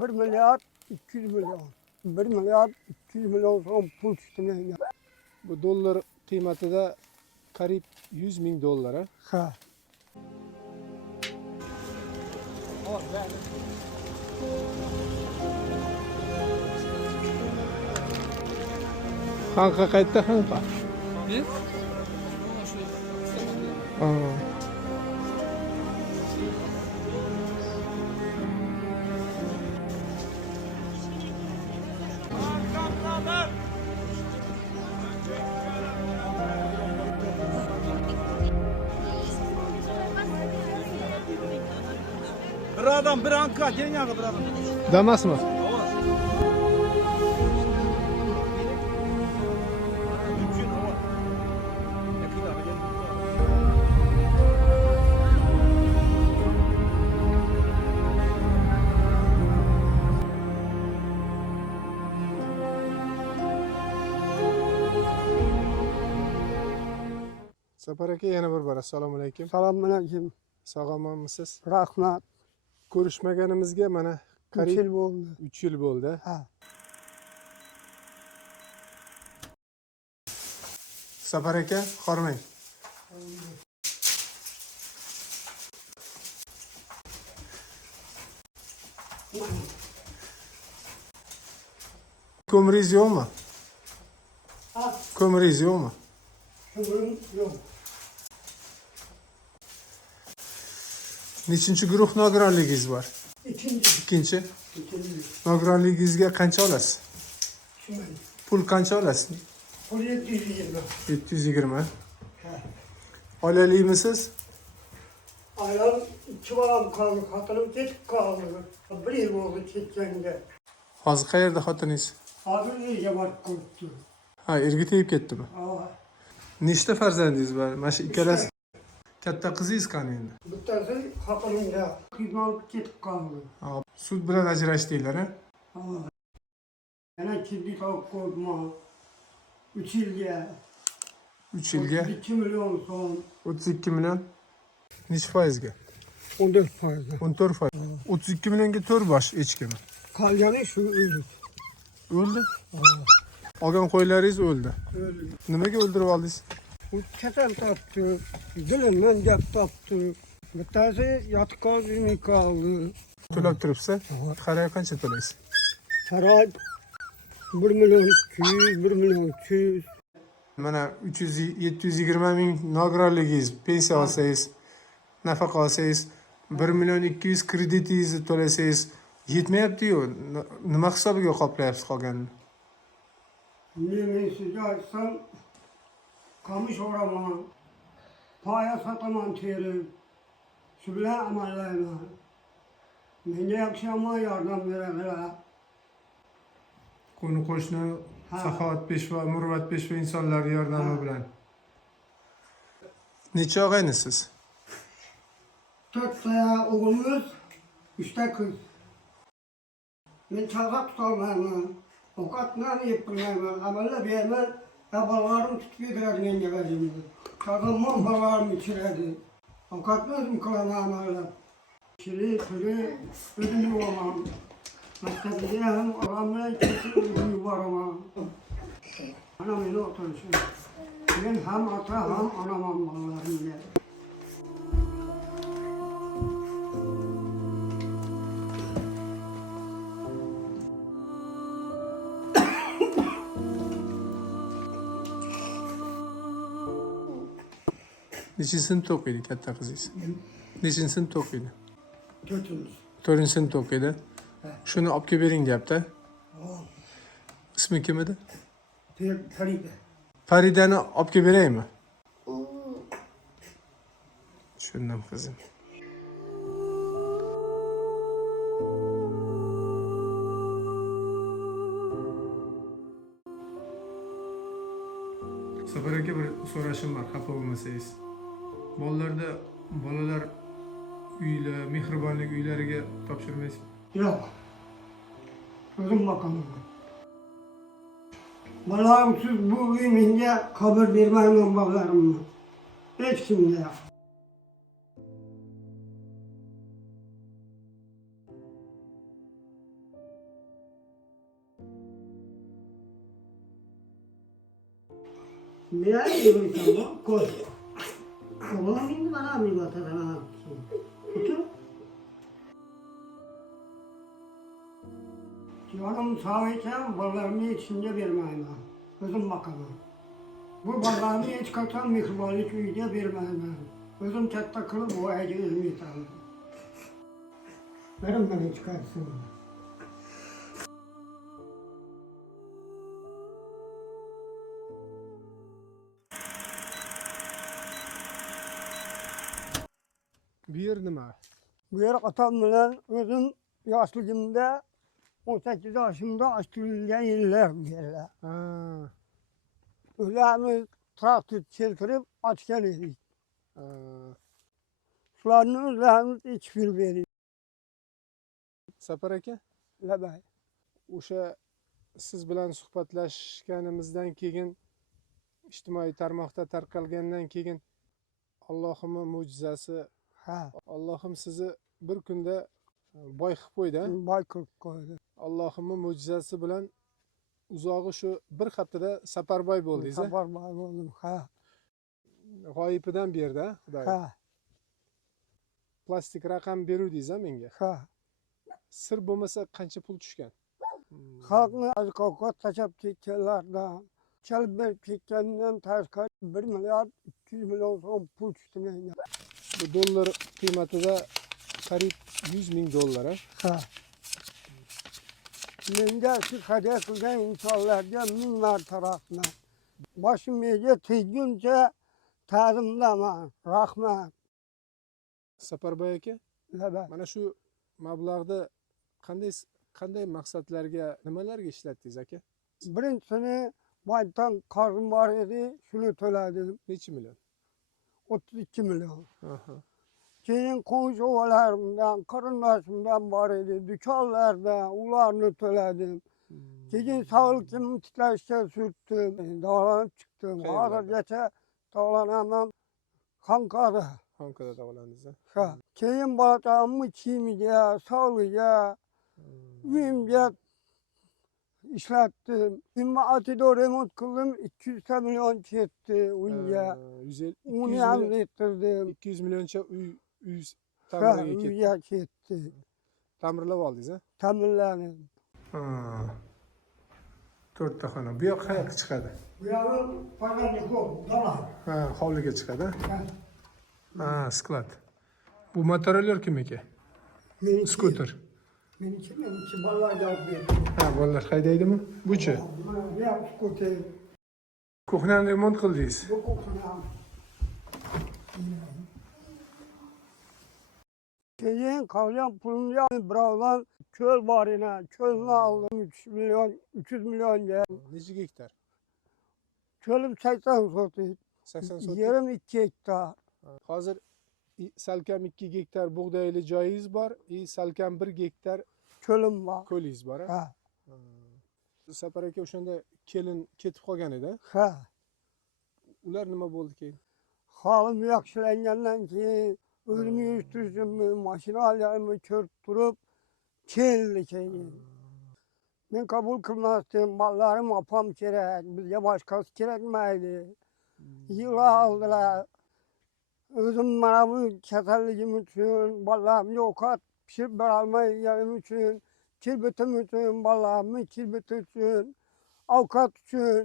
1 milyar 200 milyon. 1 milyar 200 milyon so'm pul tushdi. Bu dollar qiymatida qariyb 100 ming dollar. Ha. Qanqa qaytdi qanqa? Bir adam bir anka Kenyaga bir adam. Damas mı? Sapar aka yana bir bor. Assalomu alaykum. Selamünaleyküm. Sog'lommisiz? Rahmat. Ko'rishmaganimizga mana 3 qariyb yil bo'ldi. 3 yil bo'ldi. Ha. Sapar aka, hormang. Ko'miringiz yo'qmi? Ha. Ko'miringiz yo'qmi? Şumurum yok. Nechinchi guruh nogironligingiz bor? İkinci. Ikkinchi. İkinci. Nogironligingizga qancha olasiz? Şimdi. Pul qancha olasiz? Pul 720. 720. Ha. Oilalimisiz? Aylan 2 balam kaldı. Hatırım ketip kaldı. 1 yıl oldu ketkeninde. Hozir qayerda xotiningiz? Hazır iyice var kurttu. Ha, erga tegib ketdimi? Aa. Nechta farzandingiz bor? Mana shu ikkalasi. Katta qizingiz qani endi? Bittasi hatırımda. Kıymalık ketip kaldı. Ha, sud bilan ajrashdinglar, ha? Aa. Yana ciddi tavuk koydum. 3 yılga. 3 yilga 2 milyon son. 32 million. Necha foizga? 14 fazla. 14 foiz. 32 millionga 4 bosh echkimi? Kalyanı şu öldü. O'ldi? Olgan qo'ylaringiz o'ldi. Öldü. Nimaga o'ldirib oldingiz? Bu keten taptı. Dilimden gap taptı. Bittasi yatık kaldı, kaldı. To'lab turibsa, qaraya qancha to'laysiz? Saray 1 milyon 200, 1 milyon 200. Mana 720 ming nogironligingiz, pensiya olsangiz, nafaqa olsangiz, 1 million 200 kreditingizni to'lasangiz yetmayapti-yu. Nima hisobiga qoplayapsiz qolganini? Yemeği size açsam kamış oramam. Paya satamam teri. Şu bile amallayma. Mene akşama yardım verenlere. Qo'ni qo'shni, Ha. saxovat peshvo, murvat peshvo insonlar yordami bilan. Necha og'aynisiz? 4 tane oğlumuz, 3 de kız. Ben çazak tutamam. Okatla yapamam. Amalla bir babalarım tutup yediler yengelerimi. Kazanmam babalarım içiredi. Okatla mı kılamam amalla. Şili pürü ödümü olmam. Mektebide hem oramla ikisi ödümü var ama. Anam öyle oturuşum. Ben hem ata hem anamam babalarımla. Nechinchi sinfda o'qiydi katta qizingiz? Nechinchi sinfda o'qiydi? 4'ümüz. 4-sinfda o'qiydi. Shuni olib kelib bering deyapti. Ismi kim edi? Faride. Faridani olib kelib beraymi? Tushundim qizim. Sapar aka, bir so'rashim bor, xafa bo'lmasangiz. Bolalar uylar, mehribonlik uylariga topshirmaysizmi? Yok. Gözüm bakalım. Balarım siz bu imince kabir vermeyin balarım. Hiç kimde yok. Ne diyorsun bu? Koy. Oğlum indi bana mı batırana? Otur. Canım sağ içen ballarını içinde vermeyim ha. Özüm bakamam. Bu ballarını hiç katan mikrobali köyde vermeyim ha. Özüm tek takılıp o ece özümü tanıdım. Verin beni çıkarsın. Bu yer nima? Bu yer atam bilen özüm yaşlılığımda 18 yaşımda açtırılgan yerler bu yerler. Ha. Ularni traktör keltirib ochgan edik. ha. Shularni o'zlarimiz ichib yurib edik. Sapar aka, Labay. o'sha siz bilan suhbatlashganimizdan keyin ijtimoiy tarmoqda tarqalgandan keyin Allohimning mo'jizasi, Ha. Allohim sizni bir kunda boy qilib qo'ydi. Boy qilib qo'ydi. Allohimning mo'jizasi bilan uzog'i shu bir haftada safarboy bo'ldingiz. Safarboy bo'ldim. Ha. G'oyibidan berdi, Xudoy. Ha. Plastik raqam beruvdingiz menga. Ha. Sir bo'lmasa qancha pul tushgan? Xalqni oziq-ovqat tashlab ketganlardan, chalib berib ketgandan tashqari 1 milliard 200 million so'm pul tushdi menga. Bu dollar qiymatida qariyb 100 ming dollar. Ha. Menga shu hadya qilgan insonlarga ming marta rahmat. Boshimga tegguncha ta'zimdaman. Rahmat. Safarboy aka, Labay. mana shu mablag'ni qanday maqsadlarga, nimalarga ishlatdingiz aka? Birinchisini baytan qarzim bor edi, shuni to'ladim. Necha million? 32 million. Aha. Keyin qo'shni o'g'allarimdan, qarindoshimdan bor edi, do'konlarda ularni to'ladim. Keyin sog'liqimni tiklashga surtdim, davolanib chiqdim. Qayerlarda? Hozirgacha davolanaman Xonqoda. Xonqoda davolandingiz. Ha. Keyin bola-chaqamni kiyimiga, sog'lig'iga, uyimga ishlatdim. Uyimni atida remont qildim, 200 million ketdi unga. 150 Uni 200 ham million, yetirdim. 200 millioncha uy Ha, ta'mirga ketdi. uyga ketdi. Ta'mirlab oldingiz, a? Ta'mirladim. Ha. 4 ta xona. Bu yoq qayoqqa chiqadi? Bu yog'i pogaznikov, dala. Ha, hovliga chiqadi. Ha. Ha, sklad. Bu motoroller kimniki? Meniki. Skuter. Meniki bolalar javob berdi. Ha, bolalar haydaydimi? Buchi. Mana bu ham skuter. Kuxnyani remont qildingiz. Bu ko'ksinam. Keyin qolgan pulimga birovdan ko'l bor edi. Ko'lni oldim 300 millionga. Necha gektar? Ko'lim 80 sotik. 80 sotik. Yerim 2 hektar. Hozir salkam 2 gektar bug'doyli joyingiz bor, salkam 1 gektar Ko'lim bor. ko'lingiz bor. Ha. Sapar aka o'shanda kelin ketib qolgan edi. Ha. Ular nima bo'ldi keyin? Holim yaxshilangandan keyin o'zimni yurishtirishimni, mashina olganimni ko'rib turib keldi keyin. Men qabul qilmasdim. Bolalarim opam kerak, bizga boshqasi kerakmaydi. Yig'lab oldilar. O'zim mana bu kasalligim uchun, bolalarimga ovqat pishirib berolmayganim uchun, kelbitim uchun, bolalarimni kelbiti uchun, ovqat uchun,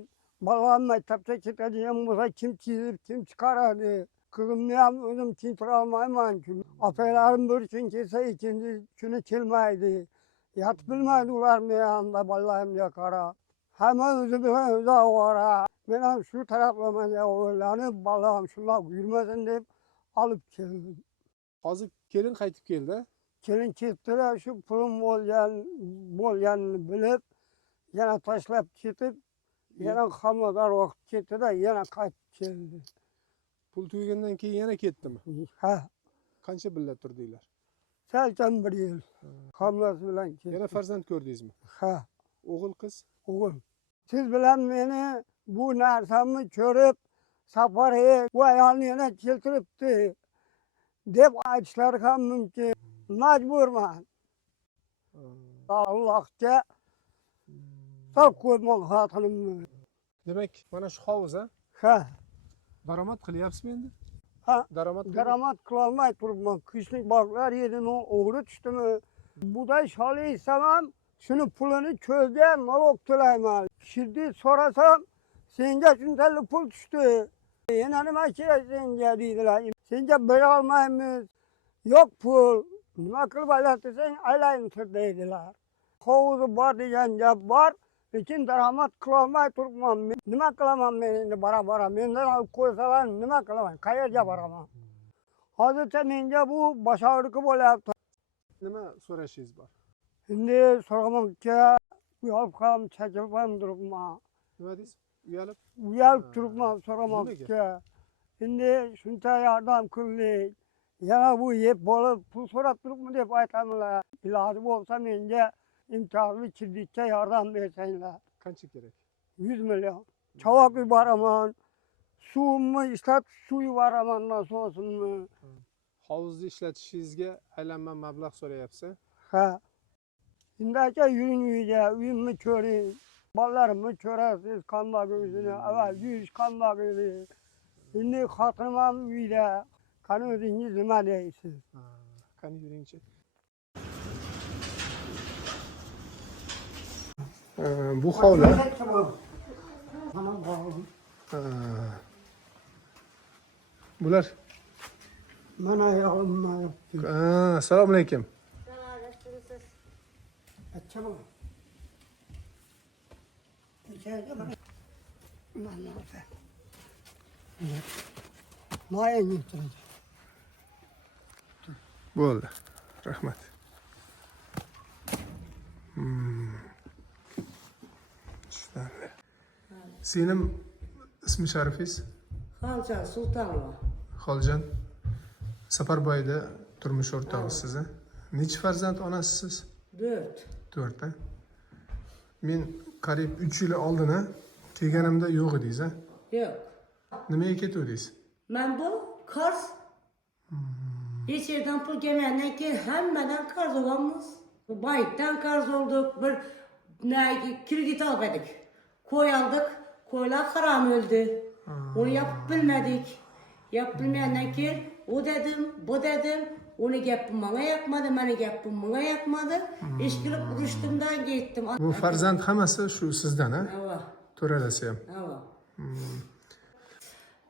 bolalarim maktabga ketadigan bo'lsa kim kiydirib, kim chiqaradi? Qizimni ham o'zim kiyintira olmayman-ku. Opalarim bir kun kelsa, ikkinchi kuni kelmaydi. Yotib bilmaydi ular menda bolalarimga qarab. Hamma o'zi bilan o'zi ovora. Men ham shu taraflamaga o'ylanib, bolalarim shundoq yurmasin deb olib keldim. Hozir kelin qaytib keldi. Kelin ketdilar, shu pulim bo'lganini bilib, yana tashlab ketib, yana homilador vaqt ketdi-da, yana qaytib keldi. Pul tugagandan keyin yana ketdimi? Ha, Qancha billa turdinglar? salkam 1 yil homilasi bilan ketdi. Yana farzand ko'rdingizmi? Ha, O'g'il, qiz? o'g'il. Siz bilan meni bu narsamni ko'rib, safarga bu ayolni yana keltiribdi deb aytishlari ham mumkin. Majburman. Allohga sal qo'yman xotinimni. Demak, mana shu hovuz, a? Ha. Daromad qilyapsizmi endi? Ha. Daromad Daromad qilolmay turibman. Qishlik bog'lar yedim, o'g'ri tushdimi? Buday sholaysan ham, shuni pulini cho'zga nalog to'layman. Shiddiy so'rasam, senga shunchalik pul tushdi. Yana nima kerak senga deydilar. Senga bera olmaymiz. Yo'q pul. Nima qilib aylatsang aylantir deydilar. Hovuzi bor degan gap bor. Lekin daromad qilolmay turibman. Nima qilaman men endi bora-bora? Mendan olib qo'ysalar nima qilaman? Qayerga boraman? Hozircha menga bu boshog'riki bo'lyapti. nima so'rashingiz bor? Endi so'ramoqqa uyalib ham chakilib ham turibman. Nima deysiz? Uyalib? Uyalib turibman so'ramoqqa. Endi shuncha yordam qildik. Yana bu yeb bo'lib pul so'rab turibmi deb aytamizlar. Iloji bo'lsa menga imtiyozli kreditga yordam bersanglar. Qancha kerak? 100 million. Chavoq yuboraman. Suvimni ishlab suv yuboraman nasosimni. Hovuzni ishlatishingizga aylanma mablag' so'rayapsiz. Ha. Endi aka yuring uyga, uyimni ko'ring. Bolalarimni ko'rasiz, qandoq o'zini, avval yurish qandoq edi. Endi xotinim ham uyda. Qani o'zingiz nima deysiz? Qani yuringchi. Bu hovli. Tamam, bağlı. Bular. Mana yağımma yaptım. Assalomu alaykum. Açma. İçeride bana. Mana yaptım. Maya getirdim. Bo'ldi. Rahmat. Tushunarli. Sening ismi sharifingiz? Xoljon Sultonova. Xoljon. Safarboyda turmush o'rtog'isiz. Necha farzand onasisiz? 4. 4 ta. Men qariyb 3 yil oldin kelganimda yo'q edingiz. Yo'q. Nimaga ketdingiz? Men bu qarz. Hech yerdan pul kelmagandan keyin hammadan qarz olamiz. Bankdan qarz oldik, bir kredit almadik. Koy aldık, koylar haram öldü. Onu yapıp bilmedik. Yapıp bilmeyendan keyin o dedim, bu dedim. Onu gapim bana yakmadı, beni gapim bana yakmadı. İş qilib urushdimdan ketdim. Bu farzand hammasi shu sizdan, ha? Ava. To'ralasi ham. Ava.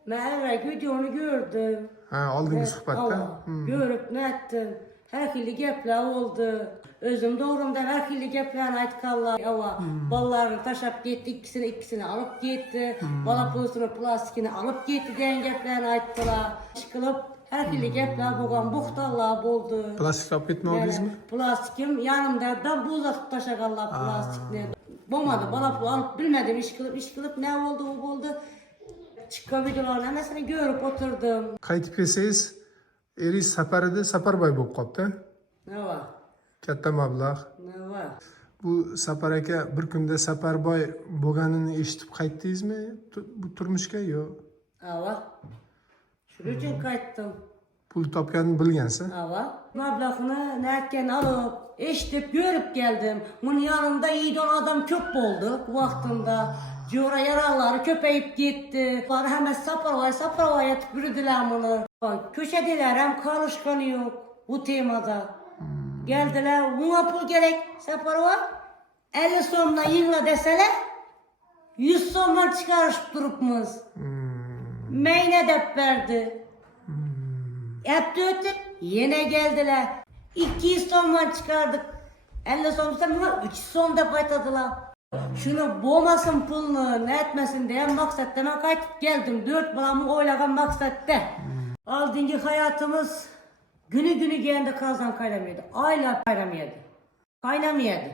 Ben videonu gördüm. Ha, oldingi suhbatda. Ava. Görüp ne ettim. Her xilli gaplar oldu. Özüm doğrumdan her xilli gaplarni aytganlar. Ava. Balalarni tashlab ketdi, ikkisini alıp gitti. Bala pulusini plastikini alıp gitti degan gaplarni aytdilar. Ish qilib her xilli gaplar bo'lgan, bo'xtonlar bo'ldi. Plastik olib ketmoqdingizmi? Plastikim yanımda da buzatib tashlaganlar plastikni. Bo'lmadi, bala pul alıp bilmedim, ish qilib ne oldu, o bo'ldi. Chiqqan videolarni hammasini ko'rib o'tirdim. Qaytib kelsangiz, eringiz safarida Safarboy bo'lib qolibdi. Nima? Katta mablag'. Nima? Bu Safar aka bir kunda Safarboy bo'lganini eshitib qaytdingizmi bu turmushga yo'q? Ava. Shuning uchun qaytdim. Pul topganini bilgansiz? Ava. Mablag'ni naytgan olib, eshitib ko'rib keldim. Bunun yanında yiğiden adam ko'p bo'ldi bu vaqtimda. Jo'ra yaralari ko'payib ketdi. Ular hamma Safarboy aytib yurdilar buni. Ko'chadilar ham qolishgani yo'q bu temada. Geldiler, buna pul gerek Safarboy. 50 so'mdan yig'la deseler 100 so'mdan chiqarishib turibmiz. Mayna deb berdi. Yaptı ötüp yine geldiler. 200 so'mdan çıkardık. 50 so'mdan buna 300 so'm deb aytadilar. Şunu bo'lmasin pulni, ne etmesin degan maqsadda men qaytib keldim. 4 balamni o'ylagan maqsadda. Oldingi hayatımız günü geldi kazan kaynamaydı. Aylar kaynamaydı.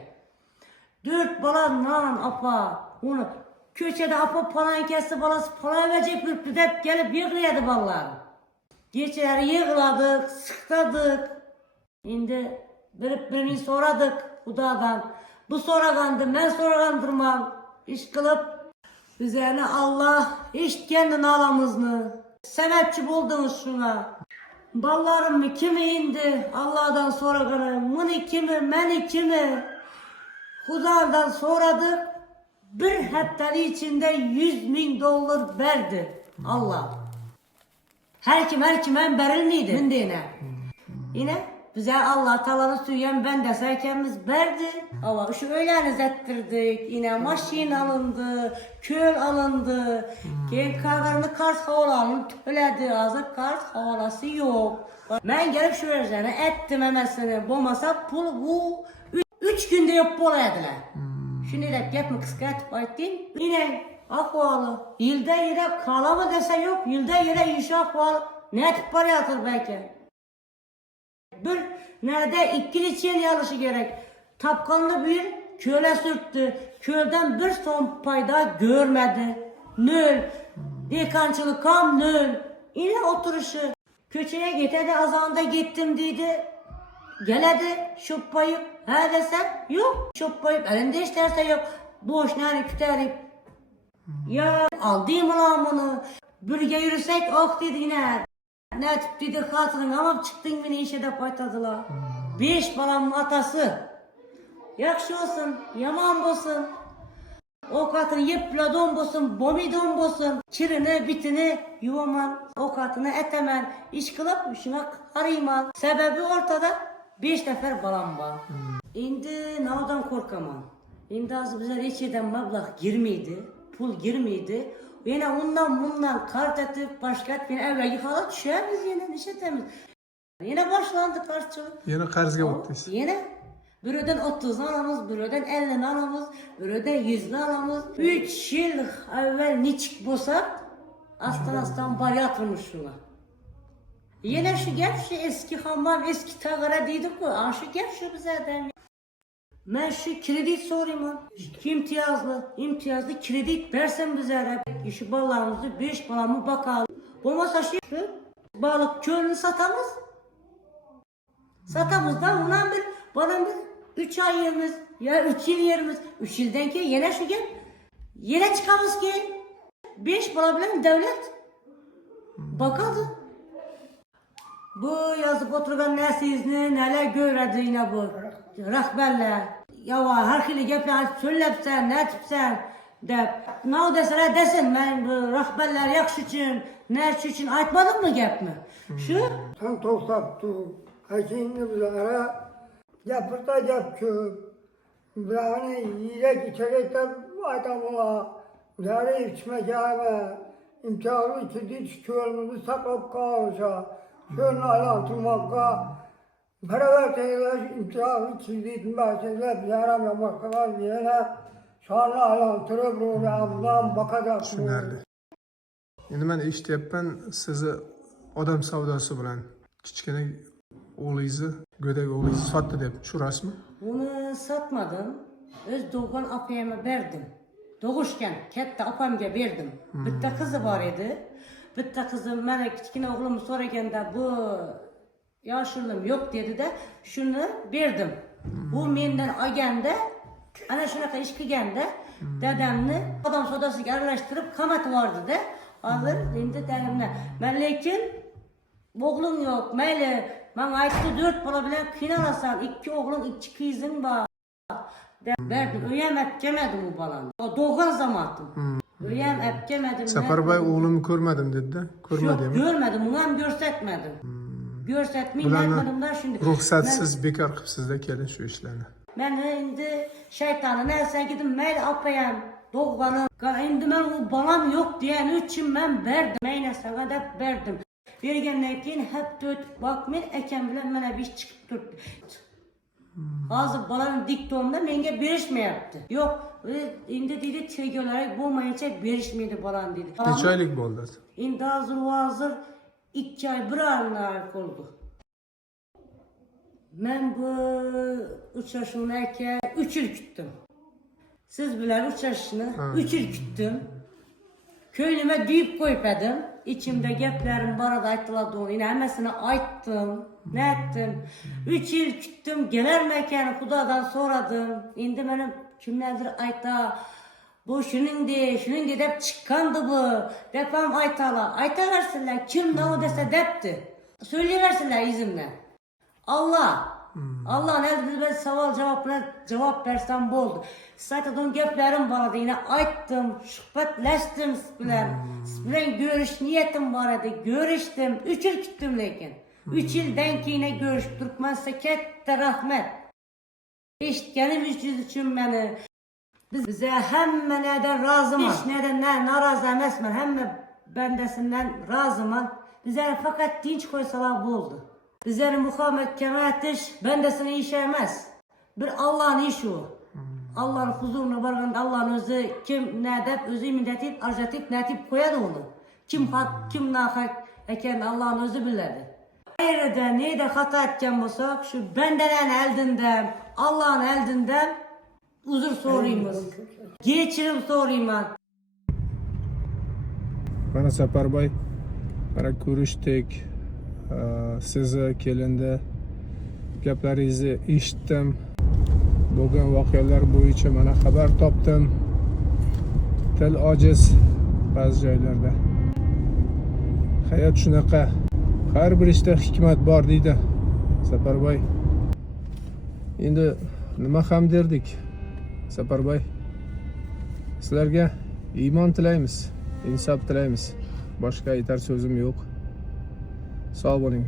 4 bala nan apa. Onu köşede apa falan kesti balası falan verecek bir dep gelip yığılıyordu balalar. Geceleri yığıladık, sıkladık. Şimdi birini soradık Hudadan. Bu soragandı, ben soragandırmam. İş kılıp üzerine Allah iş kendini alamızını. Sebepçi buldunuz şuna. Ballarım mı kimi indi Allah'dan soraganı. Mını kimi, meni kimi. Hudadan soradık. Bir haftanın içinde 100.000 dolar verdi. Allah. Her kime verilmiydi. Mendine. Yine bize Allah Teala'nın süyen ben de serkemiz verdi. Allah şu öyleniz ettirdik. Yine maşin alındı, köl alındı. Kagarını Kars havalarını töledi. Azıp Kars havalası yok. Ben gelip şu üzerine ettim emesini. Bulmasa pul bu 3 günde yok bolaydılar. Şimdi de gitme kıska etip ettim. Yine akvalı. Yılda yere kala mı dese yok. Yılda yere iş akvalı. Ne etip paraya atır belki. Bir nerede ikili çiğen yalışı gerek. Tapkanlı bir köle sürttü. Kölden bir son payda görmedi. Nöl. Dekançılık kam nöl. Yine oturuşu. Köçeye gitedi azanda gittim dedi. Geledi şoppayıp. He desem yok. Şoppayıp elinde işlerse yok. Boş nane küterip. Ya aldıyım ulan bunu. Bürge yürüsek oh dedi yine. Ne tip dedi hatırın ama çıktın beni işe de paytadılar. 5 balamın atası. Yakşı olsun, yaman olsun. O katını yepla don bolsun, bomi don bolsun. Kirini, bitini yuvaman, o katını etemen. İş kılıp şuna karayman. Sebebi ortada 5 nefer balam var. Şimdi navadan korkamam. Şimdi az bize reçeden mablah girmeydi, pul girmeydi. Yine ondan bundan kart edip başka et, yine evvel yıkalıp düşeriz yine işetemiz. Yine başlandı kartçılık. Yine qarzga o'tdingiz. Yine bir öden 30 alamız, bir öden 50 alamız, bir öden 100 alamız. 3 yıl evvel niçik bolsak, astan bar yatırmış şuna. Yine şu gel şu eski hamam, eski tağara dedik bu, şu gel şu bize dem. Ben şu kredi sorayım. İmtiyazlı kredi versen bize. Şu ballarımızı 5 balamı bakalım. Olmazsa şu balık kölünü satamız. Satamız da ondan bana bir 3 ay yerimiz ya 3 yıl yerimiz. 3 yıldan ki yine şu gel. Yine çıkamız ki 5 bala bilen devlet bakadı. Bu yazıp oturgan nesizini neler göredi yine bu rahberler. Ya her türlü gepler söylепsen, ne etipsen de ne deseler desin ben bu rahberler yakşı için, ne için aytmadın mı gep mi? Şu Sen toksaptı. Hakinli bize ara. Yapırta yapçı. Hani yiyecek içecek de adam ola. Zare içme gelme. İmtihanı içidik köyümüzü sakıp kalışa. Şöyle alantırmakka. Beraber teyzeler imtihanı içidik. Bahçeler bir yaram yamaklar diyene. Sonra alantırıp ruhumdan bakacak. Tushunarli. Endi men eshityapman sizni odam savdosi bilan kichkina o'g'lingizni, go'dak o'g'lingizni sotdi deb. Shu rostmi? bunu satmadım. Öz doğan apayama verdim. Doğuşken katta apamga verdim. Bitta kızı var idi. Bitta kızım bana kichkina o'g'lim so'raganda bu yoshligim yok dedi de şunu verdim. Bu mendan olganda ana shunaqa ish qilganda dadamni odam savdosiga aralashtirib qamatib vardı da. Hozir endi dadamni men lekin o'g'lim yok mayli men aytdi 4 bola bilan qiynalasan 2 o'g'lim 2 qizing bor. Verdim uyam etkemedim bu balani. O doğan zamanım. Uyam etkemedim. Safarboy o'g'limni ko'rmadim dedi-da. Ko'rmadingmi? Görmedim, bunu ham görsetmedim. Görsetmeyin Bularni etmedim da şimdi. ruxsatsiz bekor qilibsizda kelin shu ishlarni. Ben endi şeytanı nersen gidip mayli apayam doğanım. Endi ben o balam yok diyen için ben verdim. Meyne sana da verdim. Vergenden keyin hep dört bak men ekem bilen bana bir iş çıkıp durdu. Hazır balanın diktonunda menge berishmayapti. Yok, endi dedi tergovlar bo'lmayincha berishmaydi balan dedi. Necha oylik bo'ldi? Endi hozir 2 ay 1 oylar oldu. Ben bu uchrashuvlarga 3 yil kutdim. Siz bilan uchrashishni 3 yil kutdim. Köylüme deyip koyup edim. İçimde geplerim barada ayttılar doğru. Yine hemmesini ayttım. Ne ettim? 3 yıl küttüm. Gelir mekanı Kudadan soradım. İndi benim kimlerdir ayta. Bu şunun de dep çıkandı bu. Depam aytala. Ayta versinler. Kim ne o dese depti. Söyleyiversinler izimle. Allah. Allah'ın elinde ben savol cevap versem bo'ldi. Saytadan gaplerim var yine ayttım, suhbatleştim siz bilen. Siz bilen görüş niyetim var edi, görüştüm. 3 yıl küttüm lekin. 3 yıldan keyin görüşüp turupman size katta rahmet. Eshitganingiz uchun meni. Bize hamma nereden razıman. Hiç nereden narazı emasman. Hamma bendesinden razıman. Bize fakat dinç koysalar bo'ldi. Bizleri muhabbet etiş bendesine iş emas. Bir Allah'ın işi o. Allah'ın huzuruna barganda Allah'ın özü kim ne dep özü imdat arjatip netip koyadu onu. Kim hak kim nahak eken Allah'ın özü biladi. Ayrıca neyde hata etken bolsak şu benden eldinden Allah'ın eldinden uzur soruyumuz. Geçirim soruyman. Mana Saparboy, mana ko'rishdik. Sizni kelindi gaplaringizni eshitdim. Bo'lgan voqealar bo'yicha mana xabar topdim. Til ojiz ba'zi joylarda. Hayot shunaqa. Har bir ishda hikmat bor deydi Saparboy. Endi nima ham derdik Saparboy? Sizlarga iymon tilaymiz, insof tilaymiz. Boshqa aytar so'zim yo'q. Sağ olun.